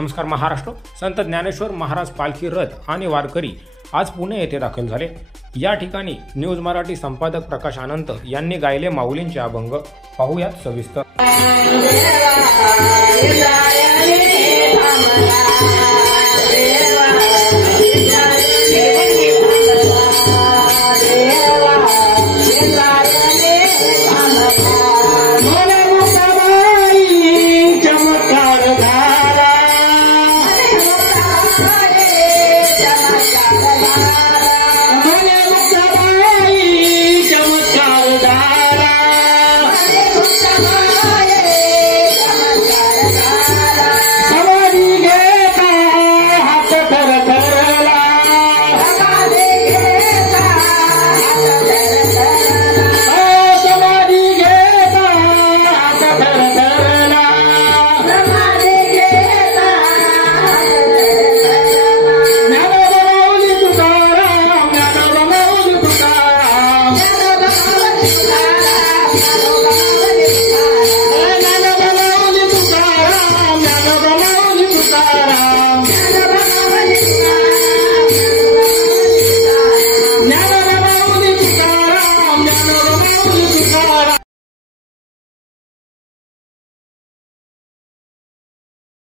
नमस्कार महाराष्ट्र. संत ज्ञानेश्वर महाराज पालखी रथ आणि वारकरी आज पुणे येथे दाखल झाले. या ठिकाणी न्यूज मराठी संपादक प्रकाश अनंत यांनी गायले माऊलींचे अभंग. पाहूयात सविस्तर. चमत्कार